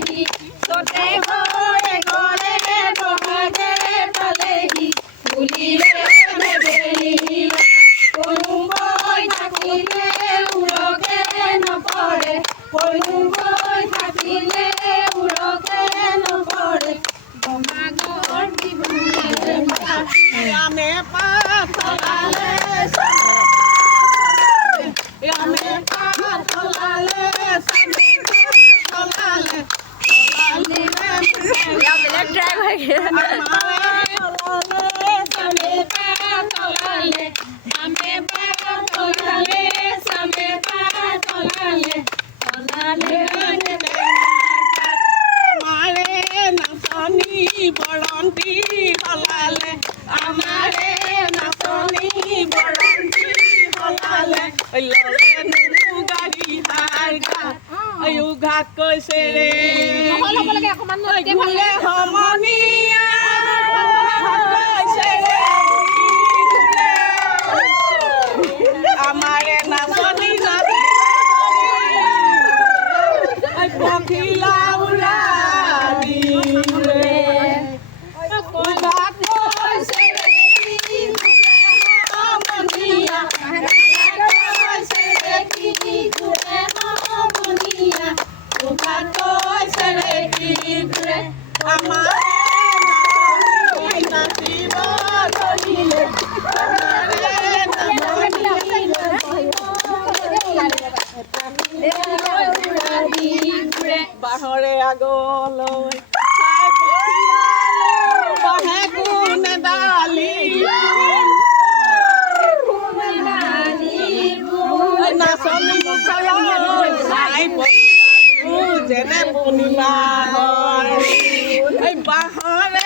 পালেহি চতে ঘৰে ঘৰে বহাগে পালেহি ফুলিলে নেবেলি পলুকৈ থাকিলে উৰকে নপৰে পলুকৈ থাকিলে উৰকে নপৰে বহাগৰ বিহুৰে আমে পাতলালে আমে পাতলালে চামে পাতলালে বেলেগ ড্ৰাইভ হৈ গ'ল চামে পাতলালে আমে পাতলালে চামে পাতলালে আমাৰে নাচনী বৰন্তি হলালে আমাৰে নাচনী বৰন্তি হলালে ললে নুনু গাড়ী হাৰ গা ঘা কৈছে ৰে গুলে সমনীয়া কৈছে ৰে আমাৰে নাচনী নাচি পখিলা উৰাবি ৰে কলাত কৈছে ৰে কি গুলে সমনীয়া কৈছে ৰে কি গুলে সমনীয়া কলাত কৈছে ৰে কি গুলে আমাৰে নাচিব ধৰিলে বাহৰে আগলৈ বাহে কোন ডালি নাচনী মুখলৈ চাই যেনে পূৰ্ণিমা হয় বাহৰে